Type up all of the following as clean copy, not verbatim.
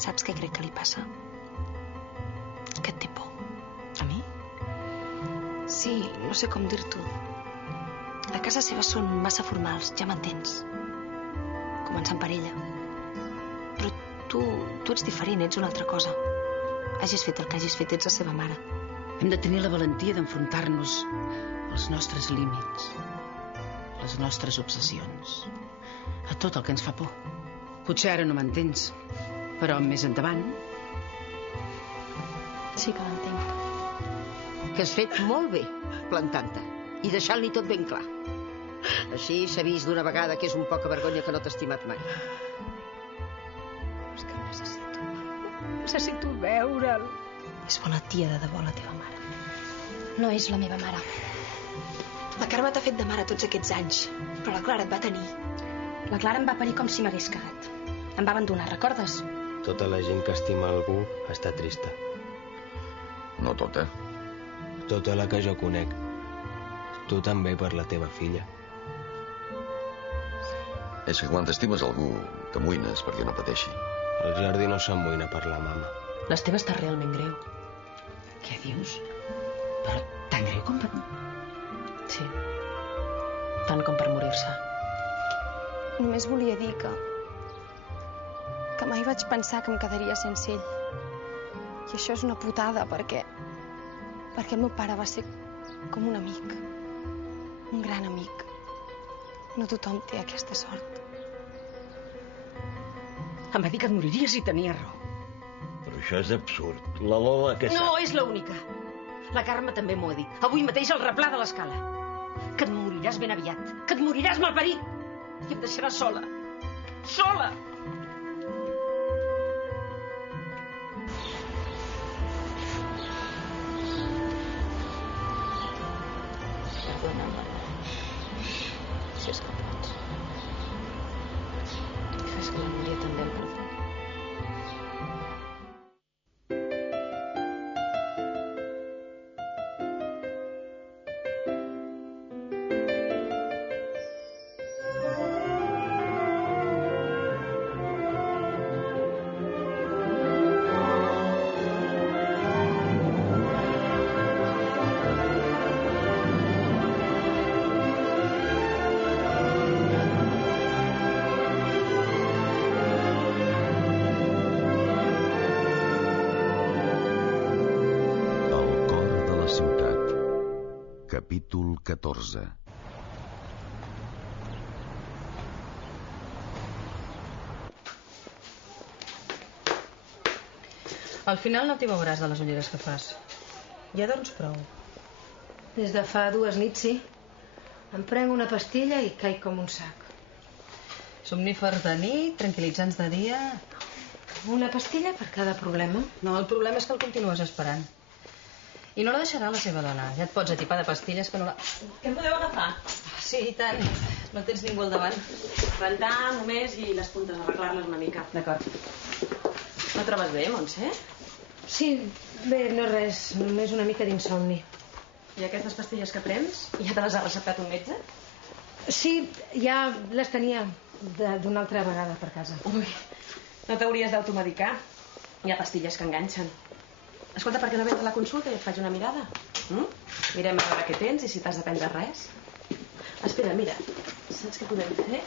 Saps què crec que li passa? Que et té por. A mi? Sí, no sé com dir-t'ho. A casa seva són massa formals, ja m'entens. Començant per ella. Però tu ets diferent, ets una altra cosa. Hagis fet el que hagis fet, ets la seva mare. Hem de tenir la valentia d'enfrontar-nos als nostres límits, les nostres obsessions, a tot el que ens fa por. Potser ara no m'entens, però més endavant... Sí que l'entenc. Que has fet molt bé, plantant-te, i deixant-li tot ben clar. Així s'ha vist d'una vegada que és un poca vergonya que no t'ha estimat mai. És que necessito veure'l. És bona tia de debò, la teva mare. No és la meva mare. La Carme t'ha fet de mare tots aquests anys, però la Clara et va tenir. La Clara em va parir com si m'hagués cagat. Em va abandonar, recordes? Tota la gent que estima algú està trista. No tota. Tota la que jo conec. Tu també per la teva filla. És que quan t'estimes algú, t'amoïnes perquè no pateixi. El Jordi no s'amoïna per la mama. L'Esteve està realment greu. Què dius? Però tan greu com per... Sí. Tant com per morir-se. Només volia dir que mai vaig pensar que em quedaria sense ell. I això és una putada, perquè el meu pare va ser com un amic. Un gran amic. No tothom té aquesta sort. Em va dir que et moriries i tenia raó. Però això és absurd. La Lola que No és l'única. La Carme també m'ho ha dit. Avui mateix al replà de l'escala. Que et moriràs ben aviat. Que et moriràs malparit. I em deixaràs sola. Sola! Perdona, si és que pots. Fes que la Núria també em perdoni. Capítol 14. Al final no t'hi veuràs de les ulleres que fas. Ja dorms prou. Des de fa 2 nits, sí. Em prenc una pastilla i caic com un sac. Somnífers de nit, tranquil·litzants de dia... Una pastilla per cada problema. No, el problema és que el continues esperant. I no la deixarà la seva dona. Ja et pots atipar de pastilles que no la... Què em podeu agafar? Sí, i tant. No tens ningú al davant. Rentar només i les puntes, arreglar-les una mica. D'acord. No trobes bé, Montse? Sí, bé, no res. Només una mica d'insomni. I aquestes pastilles que prens, ja te les ha receptat un metge? Sí, ja les tenia d'una altra vegada per casa. Ui, no t'hauries d'automedicar. Hi ha pastilles que enganxen. Escolta, per què no vens a la consulta i et faig una mirada? Mirem a veure què tens i si t'has de prendre res. Espera, mira, saps què podem fer?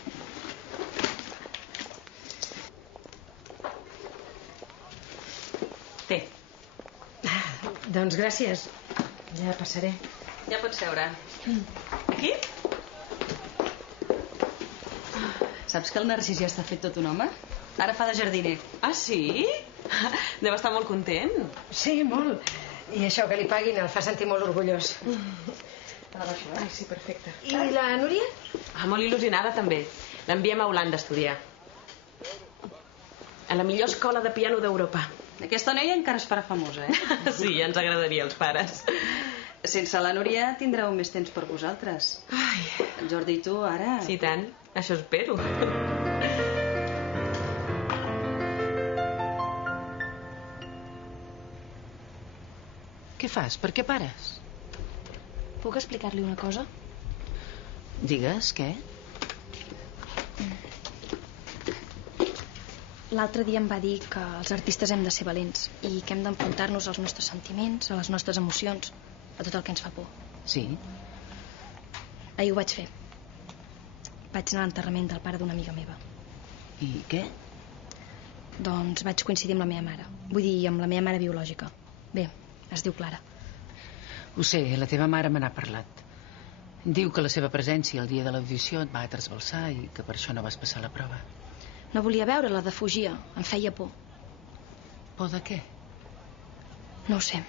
Té. Doncs gràcies. Ja passaré. Ja pots seure. Aquí? Saps que el Narcís ja està fet tot un home? Ara fa de jardiner. Ah, sí? Deu estar molt content. Sí, molt. I això que li paguin el fa sentir molt orgullós. Ai, sí, perfecte. I la Núria? Ah, molt il·lusionada, també. L'enviem a Holanda a estudiar. A la millor escola de piano d'Europa. Aquesta noia encara es farà famosa, eh? Sí, ja ens agradaria als pares. Sense la Núria tindreu més temps per vosaltres. Ai. El Jordi i tu, ara... Sí, tant. Això espero. Què fas? Per què pares? Puc explicar-li una cosa? Digues, què? L'altre dia em va dir que els artistes hem de ser valents i que hem d'enfrontar-nos als nostres sentiments, a les nostres emocions, a tot el que ens fa por. Sí? Ahir ho vaig fer. Vaig anar a l'enterrament del pare d'una amiga meva. I què? Doncs vaig coincidir amb la meva mare. Vull dir, amb la meva mare biològica. Bé, es diu Clara. Ho sé, la teva mare me n'ha parlat. Diu que la seva presència el dia de l'audició et va trasbalsar i que per això no vas passar la prova. No volia veure-la, defugia. Em feia por. Por de què? No ho sé.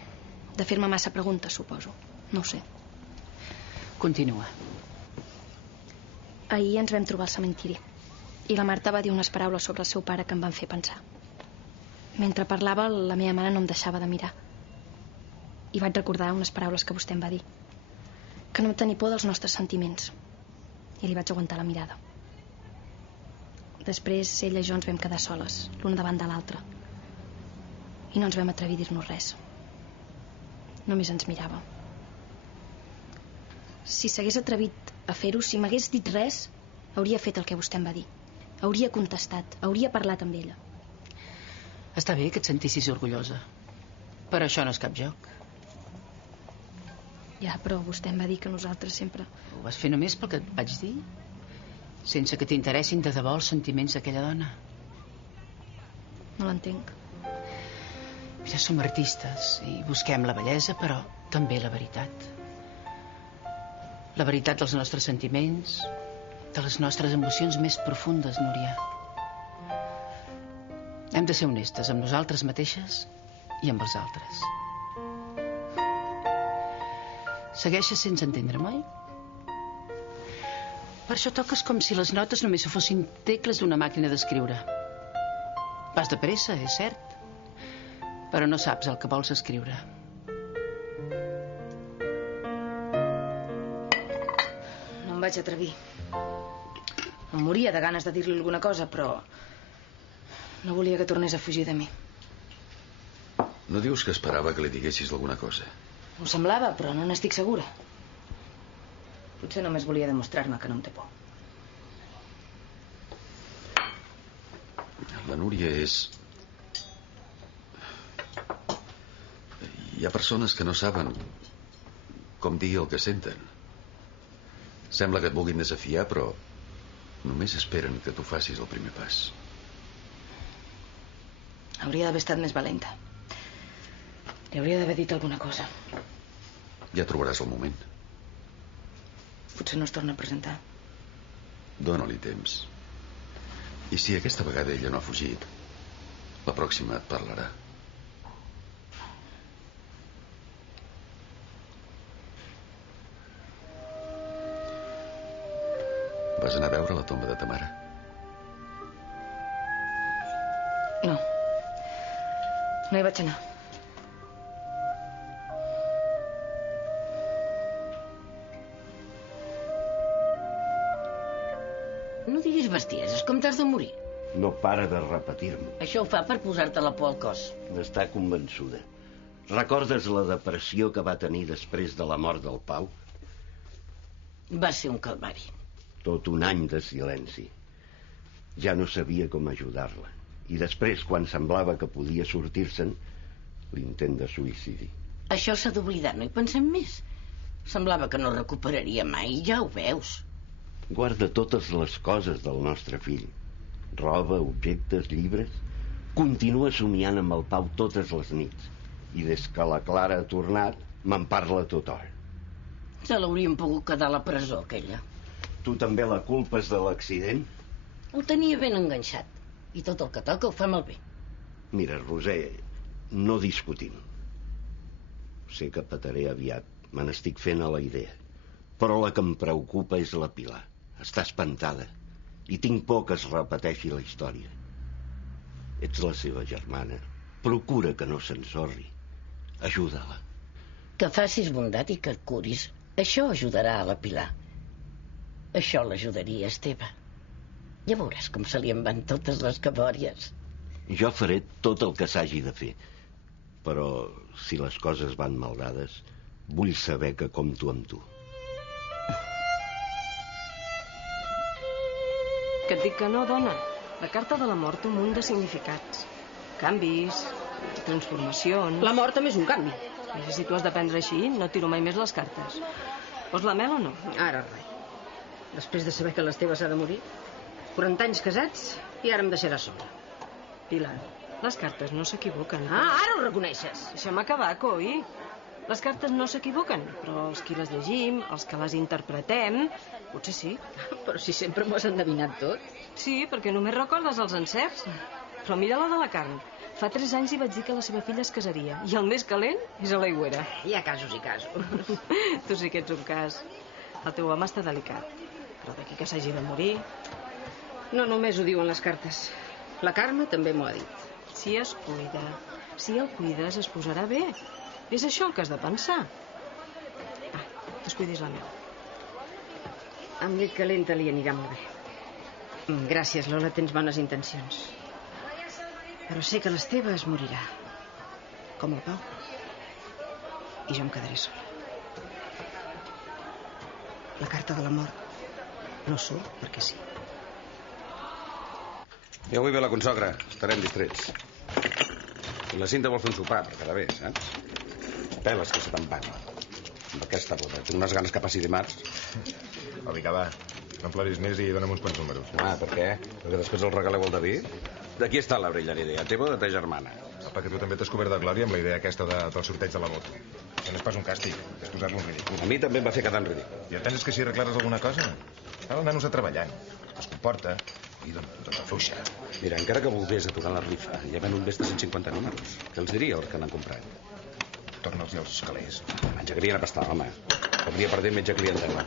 De fer-me massa preguntes, suposo. No ho sé. Continua. Ahir ens vam trobar al cementiri i la Marta va dir unes paraules sobre el seu pare que em van fer pensar. Mentre parlava, la meva mare no em deixava de mirar. I vaig recordar unes paraules que vostè em va dir. Que no tenir por dels nostres sentiments. I li vaig aguantar la mirada. Després, ella i jo ens vam quedar soles, l'una davant de l'altra. I no ens vam atrevir a dir-nos res. Només ens mirava. Si s'hagués atrevit a fer-ho, si m'hagués dit res, hauria fet el que vostè em va dir. Hauria contestat, hauria parlat amb ella. Està bé que et sentissis orgullosa, però això no és cap joc. Ja, però vostè em va dir que nosaltres sempre... Ho vas fer només pel que et vaig dir? Sense que t'interessin de debò els sentiments d'aquella dona? No l'entenc. Ja som artistes i busquem la bellesa, però també la veritat. La veritat dels nostres sentiments, de les nostres emocions més profundes, Núria. Hem de ser honestes amb nosaltres mateixes i amb els altres. Segueixes sense entendre'm, oi? Per això toques com si les notes només fossin tecles d'una màquina d'escriure. Vas de pressa, és cert, però no saps el que vols escriure. No em vaig atrevir. Em moria de ganes de dir-li alguna cosa, però no volia que tornés a fugir de mi. No dius que esperava que li diguessis alguna cosa? Ho semblava, però no n'estic segura. Potser només volia demostrar-me que no em té por. La Núria és... Hi ha persones que no saben com dir el que senten. Sembla que et vulguin desafiar, però només esperen que tu facis el primer pas. Hauria d'haver estat més valenta. Li hauria d'haver dit alguna cosa. Ja trobaràs el moment. Potser no es torna a presentar. Dóna-li temps. I si aquesta vegada ella no ha fugit, la pròxima et parlarà. Vas anar a veure la tomba de ta mare? No. No hi vaig anar. No diguis bestieses, com t'has de morir? No para de repetir-m'ho. Això ho fa per posar-te la por al cos. N'està convençuda. Recordes la depressió que va tenir després de la mort del Pau? Va ser un calvari. Tot un any de silenci. Ja no sabia com ajudar-la. I després, quan semblava que podia sortir-se'n, l'intent de suïcidi. Això s'ha d'oblidar, no hi pensem més. Semblava que no recuperaria mai, ja ho veus. Guarda totes les coses del nostre fill. Roba, objectes, llibres. Continua somiant amb el Pau totes les nits. I des que la Clara ha tornat, me'n parla a tota hora. Se l'haurien pogut quedar a la presó, aquella. Tu també la culpes de l'accident? Ho tenia ben enganxat. I tot el que toca ho fa malbé. Mira, Roser, no discutim. Sé que petaré aviat. Me n'estic fent a la idea. Però la que em preocupa és la Pilar. Està espantada. I tinc por que es repeteixi la història. Ets la seva germana. Procura que no s'ensorri. Ajuda-la. Que facis bondat i que et curis. Això ajudarà a la Pilar. Això l'ajudaria, Esteve. Ja veuràs com se li en van totes les cabòries. Jo faré tot el que s'hagi de fer. Però si les coses van mal dades, vull saber que compto amb tu. Que et dic que no, dona. La carta de la mort té un munt de significats. Canvis, transformacions... La mort també és un canvi. I si tu has de prendre així, no tiro mai més les cartes. Vols la mel o no? Ara res. Després de saber que l'Esteve s'ha de morir, 40 anys casats i ara em deixarà sola. Pilar, les cartes no s'equivoquen. Ah, ara ho reconeixes. Deixa'm acabar, coi. Les cartes no s'equivoquen, però els qui les llegim, els que les interpretem, potser sí. Però si sempre m'ho has endevinat tot. Sí, perquè només recordes els encerts. Però mira la de la carn. Fa 3 anys hi vaig dir que la seva filla es casaria. I el més calent és a l'aigüera. Hi ha casos i casos. Tu sí que ets un cas. El teu home està delicat. Però d'aquí que s'hagi de morir... No només ho diuen les cartes. La Carme també m'ho ha dit. Si es cuida, si el cuides, es posarà bé. És això el que has de pensar. Va, descuidis la mel. Amb llet calenta li anirà molt bé. Gràcies, Lola, tens bones intencions. Però sé que l'Esteve es morirà. Com el Pau. I jo em quedaré sola. La carta de la mort no surt perquè sí. Ja vull ve la consogra. Estarem distrets. I la Cinta vol fer un sopar per quedar bé, saps? Peles que se te'n van. Amb aquesta boda. Tinc unes ganes que passi dimarts. Vinga, va. No ploris més i dona'm uns quants números. Per què? Perquè després el regaleu al David? D'aquí està la brillant idea, teva o de ta germana? Perquè tu també t'has cobert de glòria amb la idea aquesta del sorteig de la moto. Això no és pas un càstig, és posar-lo en ridícul. A mi també em va fer quedar en ridícul. I et penses que si arreglares alguna cosa? Ara el nano està treballant, es comporta i doncs afluixa. Mira, encara que volgués aturar la rifa, ja ven un més de 150 números. Què els diria els que n'han comprat? Torna'ls als calés. Menjagrien a pastar, home. Podria perder metge clientela.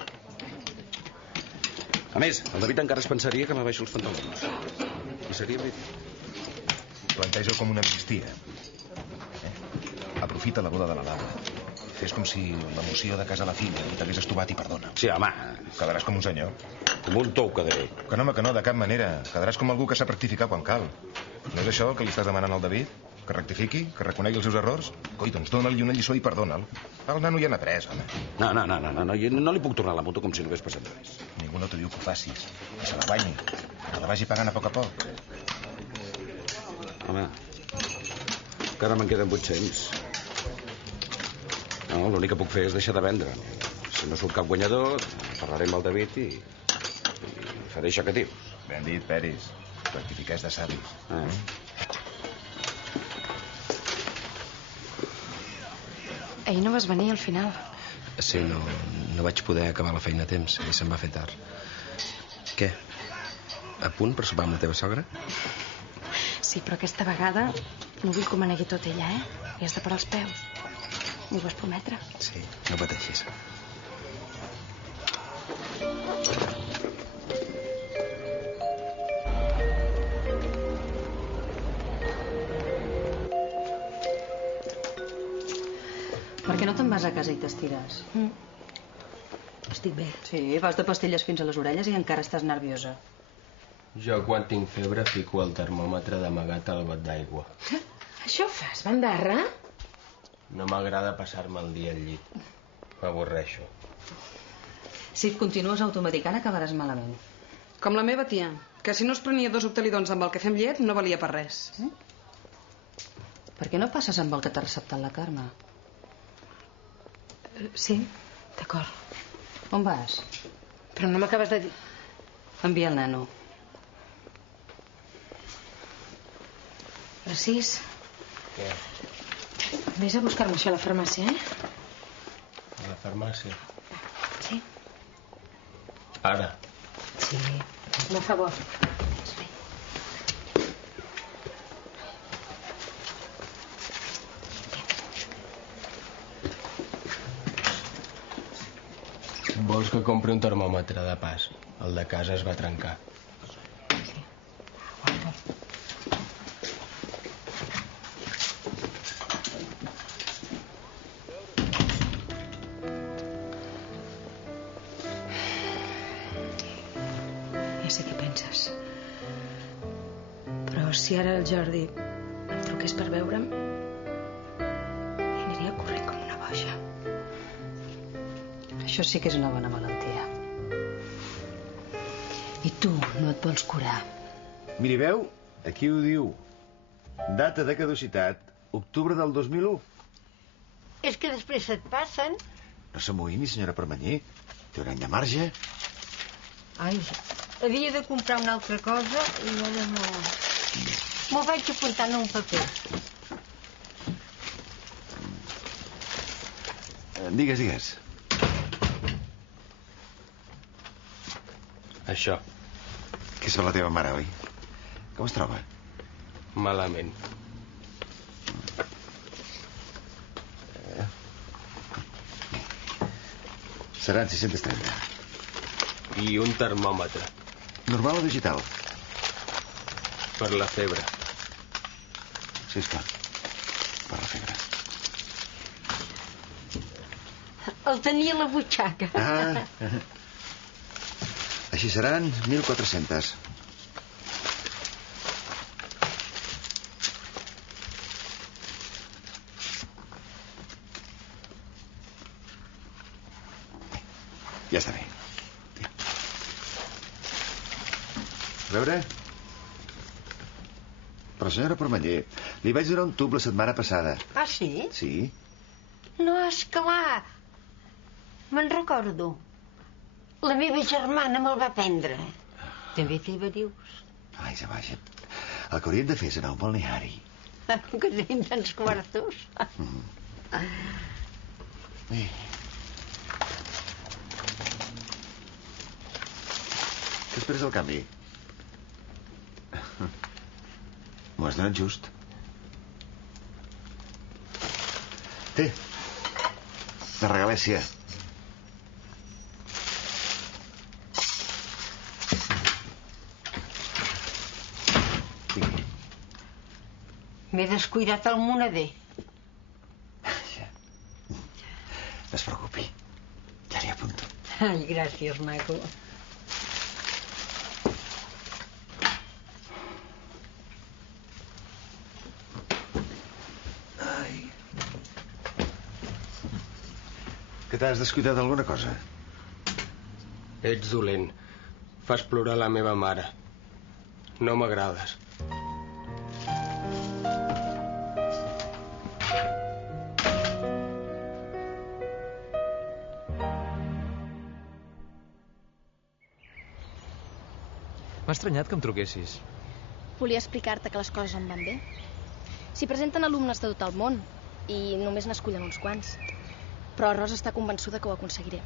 A més, el David encara es pensaria que m'abaixo els pantalons. I seria veritat. Planteja-ho com una amnistia. Aprofita la boda de la Laura. Fes com si l'emoció de casa la filla t'hagués estovat i perdona. Sí, home. Quedaràs com un senyor. Com un tou quedaré. Que no, de cap manera. Quedaràs com algú que sap rectificar quan cal. No és això el que li estàs demanant al David? Que rectifiqui? Que reconegui els seus errors? Coi, doncs dóna-li una lliçó i perdona'l. El nano ja n'ha après, home. No, jo no li puc tornar la moto com si no hagués passat res. Ningú no t'ho diu que ho facis. Que se la guanyi. Que la vagi pagant a poc a poc. Home, encara me'n queden 800. No, l'únic que puc fer és deixar de vendre. Si no surt cap guanyador, parlaré amb el David i faré això que dius. Ben dit, Peris. Rectificar és de savis. Ahir no vas venir al final. Sí, no vaig poder acabar la feina a temps i se'm va fer tard. Què? A punt per sopar amb la teva sogra? Sí, però aquesta vegada no vull que ho manegui tot ella, I has de parar els peus. M'ho vas prometre. Sí, no pateixis. Per què no te'n vas a casa i t'estires? Estic bé. Sí, vas de pastilles fins a les orelles i encara estàs nerviosa. Jo, quan tinc febre, fico el termòmetre d'amagat al got d'aigua. Això fas, bandarra? No m'agrada passar-me el dia al llit. M'avorreixo. Si et continues automedicant, acabaràs malament. Com la meva tia, que si no es prenia 2 Optelidons amb el que fem llet, no valia per res. Per què no passes amb el que t'ha receptat la Carme? Sí, d'acord. On vas? Però no m'acabes de dir... Envia el nano. Narcís, Què? vés a buscar-me això a la farmàcia, A la farmàcia? Sí. Ara? Sí, fes-me un favor. Vols que compri un termòmetre de pas? El de casa es va trencar. Ja sé què penses. Però si ara el Jordi em truqués per veure'm, aniria corrent com una boja. Això sí que és una bona malaltia. I tu no et vols curar. Miri, veu? Aquí ho diu. Data de caducitat, octubre del 2001. És que després se't passen. No s'amoïni, senyora Permanyer. Té un any de marge. Ai, havia de comprar una altra cosa i ara no... M'ho vaig apuntar en un paper. Digues, digues. Això. Que és la teva mare, oi? Com es troba? Malament. Seran 630. I un termòmetre. Normal o digital? Per la febre. Sí, esclar. Per la febre. El tenia a la butxaca. Així seran 1.400. Ja està bé. A veure... Però, senyora Permanyer, li vaig donar un tub la setmana passada. Ah, sí? Sí. No, esclar. Me'n recordo. La meva germana me'l va prendre. També té verius. Vaja, vaja. El que hauríem de fer és anar a un balneari. Que tenim tants quartos. Bé. Què esperes del canvi? M'ho has donat just. Té. De regalèssia. M'he descuidat el moneder. No es preocupi. Ja li apunto. Ai, gràcies, maco. Que t'has descuidat alguna cosa? Ets dolent. Fas plorar la meva mare. No m'agrades. M'ha estranyat que em truquessis. Volia explicar-te que les coses em van bé. S'hi presenten alumnes de tot el món i només n'escullen uns quants. Però Rosa està convençuda que ho aconseguiré.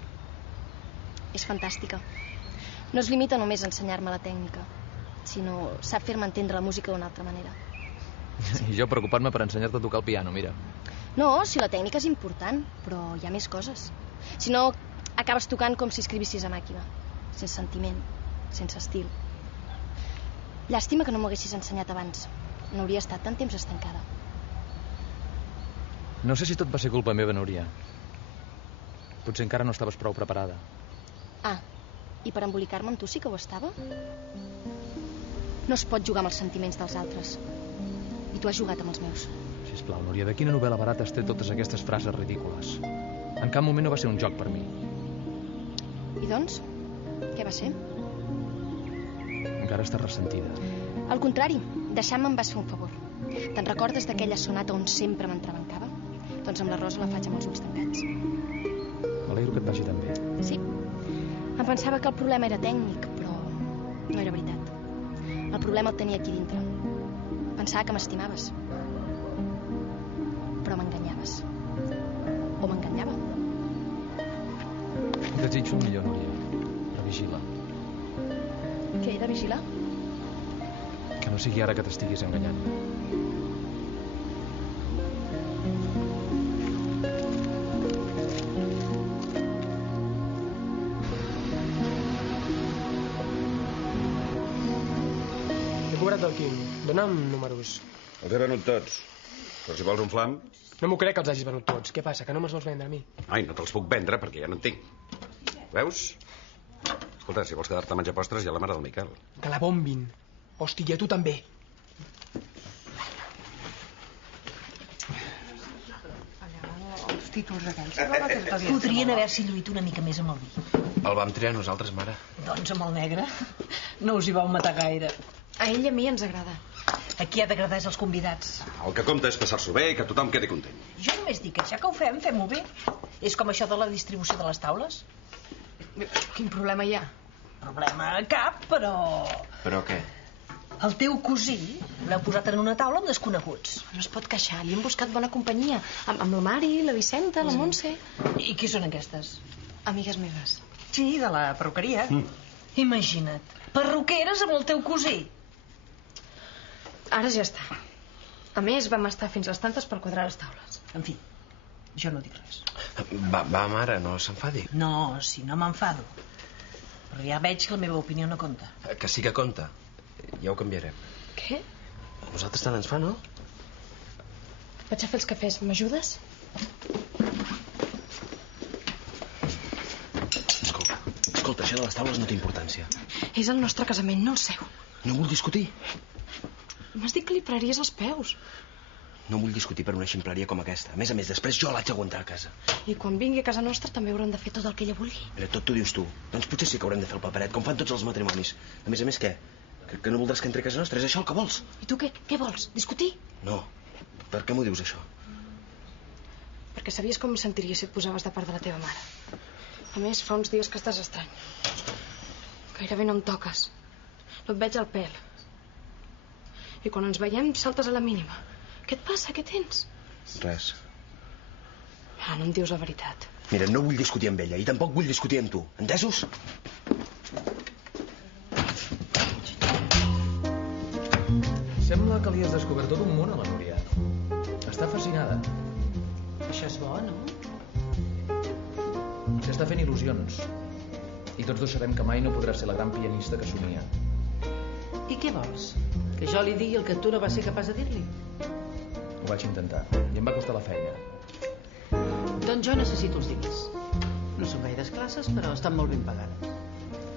És fantàstica. No es limita només a ensenyar-me la tècnica, sinó sap fer-me entendre la música d'una altra manera. I jo preocupant-me per ensenyar-te a tocar el piano, mira. No, si la tècnica és important, però hi ha més coses. Si no, acabes tocant com si escrivissis a màquina. Sense sentiment, sense estil. Llàstima que no m'ho haguessis ensenyat abans. No hauria estat tant temps estancada. No sé si tot va ser culpa meva, Núria. Potser encara no estaves prou preparada. Ah, i per embolicar-me amb tu sí que ho estava? No es pot jugar amb els sentiments dels altres. I tu has jugat amb els meus. Sisplau, Núria, de quina novel·la barata has tret totes aquestes frases ridícules? En cap moment no va ser un joc per mi. I doncs? Què va ser? Encara estàs ressentida. Al contrari, deixar-me em vas fer un favor. Te'n recordes d'aquella sonata on sempre m'entrebancava? Doncs amb la Rosa la faig amb els ulls tancats. M'alegro que et vagi tan bé. Sí. Em pensava que el problema era tècnic, però no era veritat. El problema el tenia aquí dintre. Pensava que m'estimaves. Però m'enganyaves. O m'enganyava. Et desitjo el millor, Núria. Però vigila. Què he de vigilar? Que no sigui ara que t'estiguis enganyant. He cobrat el Quim. Dóna'm números. Els he venut tots. Però si vols un flam... No m'ho crec que els hagis venut tots. Què passa, que no me'ls vols vendre a mi? Ai, no te'ls puc vendre perquè ja no en tinc. Veus? Escolta, si vols quedar-te a menjar postres, hi ha la mare del Miquel. Que la bombin. Hosti, i a tu també. Els títols aquells. Podrien haver-s'hi lluit una mica més amb el vi. El vam triar nosaltres, mare. Doncs amb el negre. No us hi vau matar gaire. A ell i a mi ens agrada. A qui ha d'agradar és els convidats. El que compta és passar-s'ho bé i que tothom quedi content. Jo només dic que ja que ho fem-ho bé. És com això de la distribució de les taules. Quin problema hi ha? Problema cap, però... Però què? El teu cosí l'heu posat en una taula amb desconeguts. No es pot queixar, li hem buscat bona companyia. Amb la Mari, la Vicenta, la Montse... I qui són aquestes? Amigues meves. Sí, de la perruqueria. Imagina't, perruqueres amb el teu cosí. Ara ja està. A més, vam estar fins a les tantes per quadrar les taules. En fi, jo no dic res. Va, mare, no s'enfadi. No, si no m'enfado. Però ja veig que la meva opinió no compta. Que sí que compta. Ja ho canviarem. Què? A nosaltres tant ens fa, no? Vaig a fer els cafès. M'ajudes? Escolta, això de les taules no té importància. És el nostre casament, no el seu. No vull discutir. M'has dit que li pararies els peus. No vull discutir per una ximpleria com aquesta. A més, després jo l'haig d'aguantar a casa. I quan vingui a casa nostra també hauran de fer tot el que ella vulgui. Mira, tot t'ho dius tu. Doncs potser sí que haurem de fer el paperet, com fan tots els matrimonis. A més, què? Que no voldràs que entri a casa nostra? És això el que vols? I tu què? Què vols? Discutir? No. Per què m'ho dius, això? Perquè sabies com em sentiria si et posaves de part de la teva mare. A més, fa uns dies que estàs estrany. Gairebé no em toques. No et veig al pèl. I quan ens veiem saltes a la mínima. Què et passa? Què tens? Res. Ah, no em dius la veritat. Mira, no vull discutir amb ella i tampoc vull discutir amb tu. Entesos? Sembla que li has descobert tot un món a la Núria. Està fascinada. Això és bo, no? S'està fent il·lusions. I tots dos sabem que mai no podrà ser la gran pianista que somia. I què vols? Que jo li digui el que tu no vas ser capaç de dir-li? Ho vaig intentar i em va costar la feina. Doncs jo necessito els diners. No són gaires classes, però estan molt ben pagades.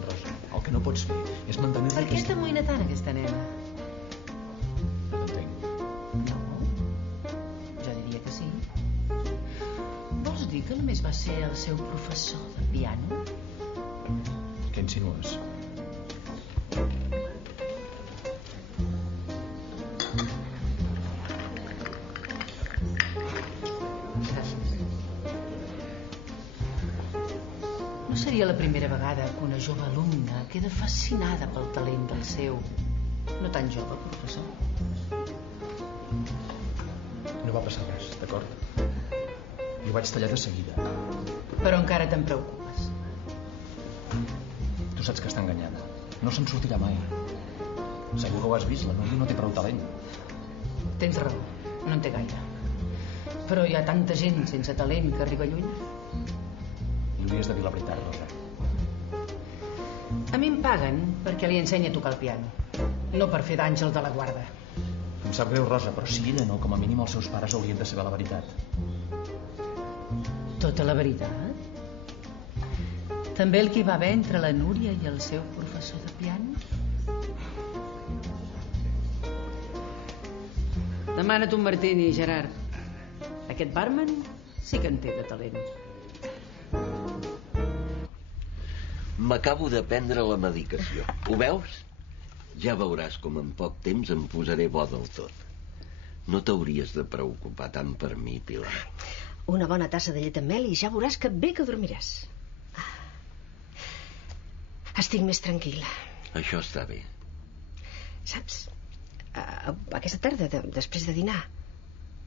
Rosa, el que no pots fer és mantenir-li... Per què t'amoïna tant aquesta nena? No t'entenc. No? Jo diria que sí. Vols dir que només va ser el seu professor de piano? Què insinues? No seria la primera vegada que una jove alumna queda fascinada pel talent del seu no tan jove professor. No va passar res, d'acord? I ho vaig tallar de seguida. Però encara te'n preocupes. Tu saps que està enganyada. No se'n sortirà mai. Segur que ho has vist, la Núria no té prou talent. Tens raó, no en té gaire. Però hi ha tanta gent sense talent que arriba lluny. I li has de dir la veritat, Rosa. A mi em paguen perquè li ensenya a tocar el piano, no per fer d'àngel de la guarda. Em sap greu, Rosa, però si ella no, com a mínim els seus pares haurien de saber la veritat. Tota la veritat? També el que hi va haver entre la Núria i el seu professor de piano? Demana't un martini, Gerard. Aquest barman sí que en té de talent. M'acabo de prendre la medicació. Ho veus? Ja veuràs com en poc temps em posaré bo del tot. No t'hauries de preocupar tant per mi, Pilar. Una bona tassa de llet amb mel i ja veuràs que bé que dormiràs. Estic més tranquil·la. Això està bé. Saps? Aquesta tarda, després de dinar,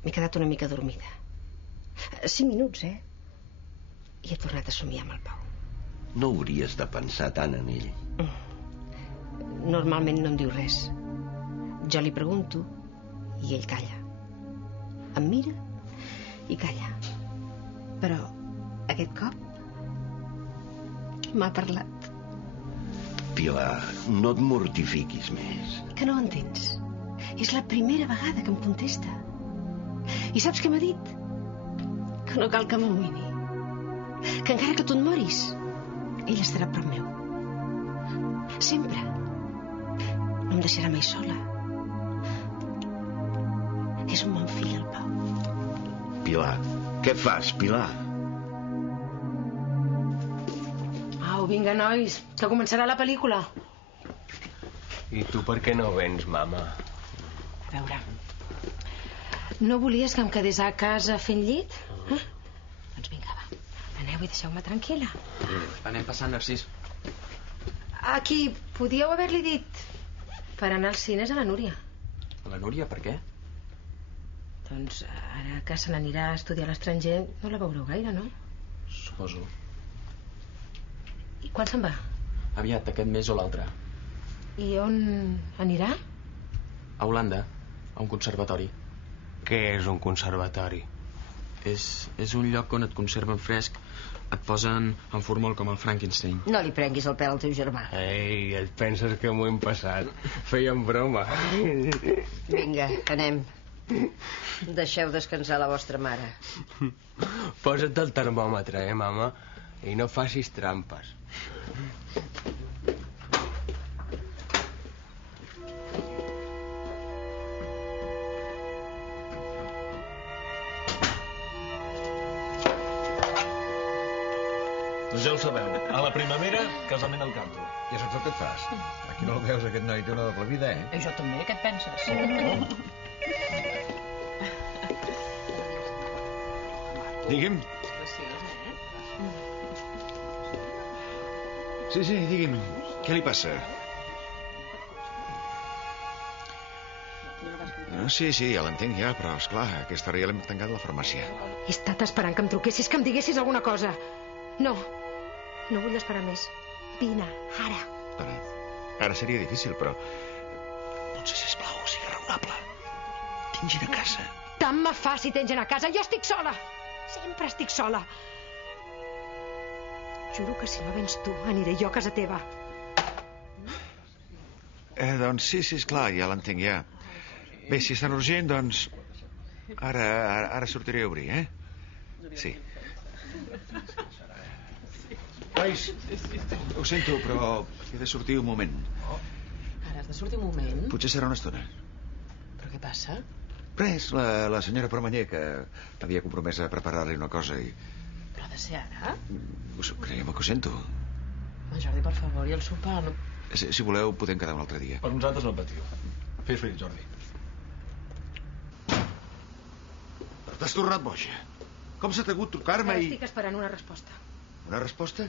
m'he quedat una mica dormida. 5 minuts, I he tornat a somiar amb el Pau. No hauries de pensar tant en ell. Normalment no em diu res. Jo li pregunto i ell calla. Em mira i calla. Però aquest cop m'ha parlat. Pilar, no et mortifiquis més. Que no ho entens? És la primera vegada que em contesta. I saps què m'ha dit? Que no cal que m'amoïni. Que encara que tu et moris, ell estarà a prop meu. Sempre. No em deixarà mai sola. És un bon fill, el Pau. Pilar, què fas, Pilar? Au, vinga, nois, que començarà la pel·lícula. I tu per què no vens, mama? A veure, no volies que em quedés a casa fent llit? Doncs vinga, va. Aneu i deixeu-me tranquil·la. Anem passant, Narcís. A qui podíeu haver-li dit per anar als cines a la Núria. A la Núria, per què? Doncs ara que se n'anirà a estudiar a l'estranger no la veureu gaire, no? Suposo. I quan se'n va? Aviat, aquest mes o l'altre. I on anirà? A Holanda, a un conservatori. Què és un conservatori? És un lloc on et conserven fresc, et posen en formol com el Frankenstein. No li prenguis el pèl al teu germà. Ei, et penses que m'ho hem passat? Fèiem broma. Vinga, anem. Deixeu descansar la vostra mare. Posa't el termòmetre, mama? I no facis trampes. Doncs ja ho sabeu, a la primavera, casament al canto. Ja saps el que et fas? Aquí no el veus, aquest noi té una doble vida, eh? Jo també, què et penses? Digui'm. Sí, digui'm. Què li passa? Sí, ja l'entenc ja, però esclar, a aquesta hora ja l'hem tancat la farmàcia. He estat esperant que em truquessis, que em diguessis alguna cosa. No vull esperar més. Vine, ara. Ara seria difícil, però... Potser, sisplau, sigui raonable. Tinc gent a casa. Tant me fa si tens gent a casa. Jo estic sola. Sempre estic sola. Juro que si no vens tu, aniré jo a casa teva. Doncs sí, esclar, ja l'entenc, ja. Bé, si és tan urgent, doncs... Ara sortiré a obrir, eh? Sí. Nois, ho sento, però he de sortir un moment. Ara has de sortir un moment? Potser serà una estona. Però què passa? Res, la senyora Permanyer, que havia compromès a preparar-li una cosa i... Però ha de ser ara? Creiem que ho sento. Home, Jordi, per favor, i el sopar no... Si voleu, podem quedar un altre dia. Per nosaltres no patiu. Fes feliç, Jordi. Però t'has tornat boja. Com s'ha t'hagut trucar-me i... Estic esperant una resposta. Una resposta?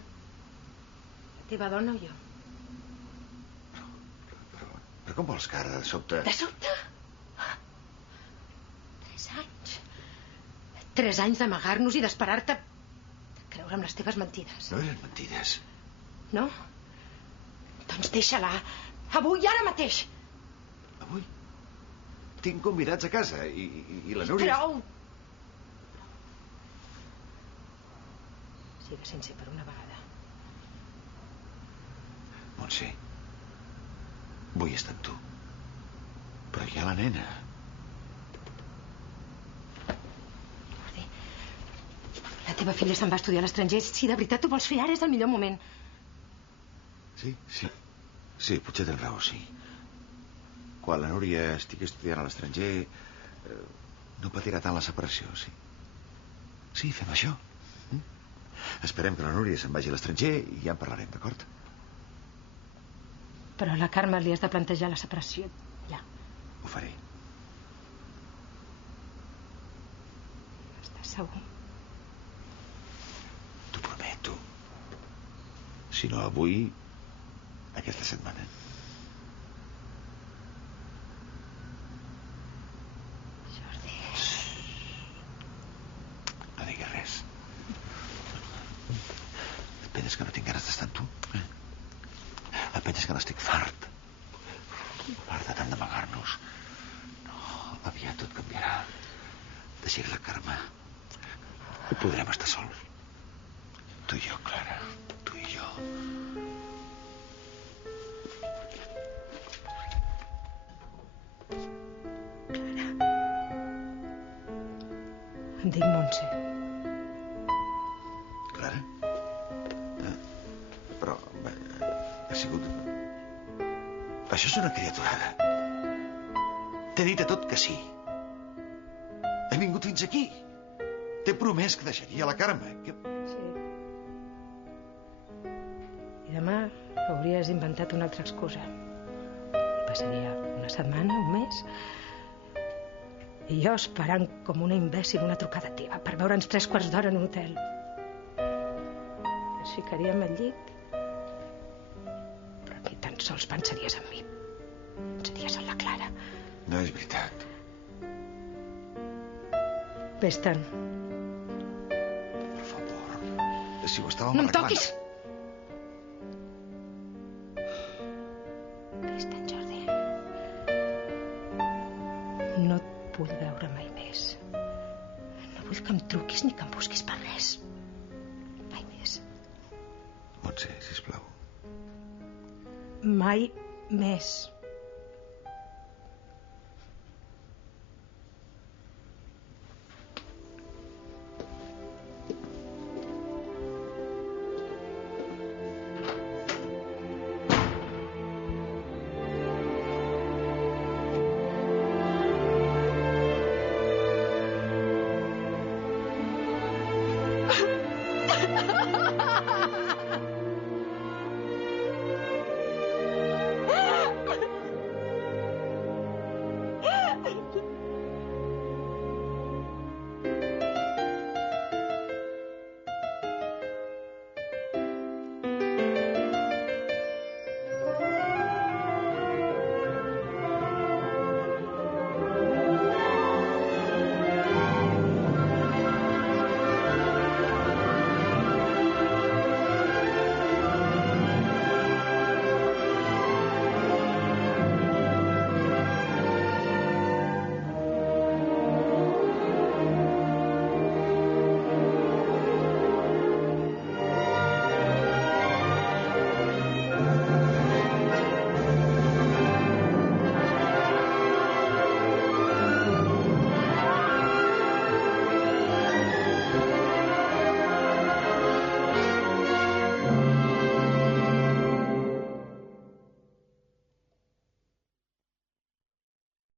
La teva dona o jo? Però com vols que ara, de sobte... De sobte? 3 anys. 3 anys d'amagar-nos i d'esperar-te... de creure amb les teves mentides. No eren mentides. No? Doncs deixa-la. Avui, ara mateix. Avui? Tinc convidats a casa i la Núria... Prou. Sigue sense per una vegada. Montse, vull estar amb tu. Però hi ha la nena. La teva filla se'n va estudiar a l'estranger. Si de veritat ho vols fer ara, és el millor moment. Sí, potser tens raó, sí. Quan la Núria estigui estudiant a l'estranger, no patirà tant la separació, sí. Sí, fem això. Esperem que la Núria se'n vagi a l'estranger i ja en parlarem, d'acord? Però a la Carme li has de plantejar la separació, ja. Ho faré. Estàs segur? T'ho prometo. Si no avui, aquesta setmana. Jordi. No diguis res. Et penses que no tinc ganes d'estar amb tu? Et penses que n'estic fart? Fart de tant d'amagar-nos. No, aviat tot canviarà. Deixaré la Carme. I podrem estar sols. Tu i jo, Clara. Tu i jo. Em dic Montse. Clara? Però... ha sigut... Això és una criaturada. T'he dit a tot que sí. He vingut fins aquí. T'he promès que deixaria la Carme. Que... Sí. I demà hauries inventat una altra excusa. passaria una setmana, un mes, i jo esperant com una imbècil una trucada teva per veure'ns 3 quarts d'hora en un hotel. Ens ficaríem al llit, però ni tan sols pensaries en mi. Pensaries en la Clara. No és veritat. Vés-te'n. Si ho estàvem No em arreglant. toquis! Vés-te'n, Jordi. No et vull veure mai més. No vull que em truquis ni que em busquis per res. Mai més. Montse, sisplau. Mai més.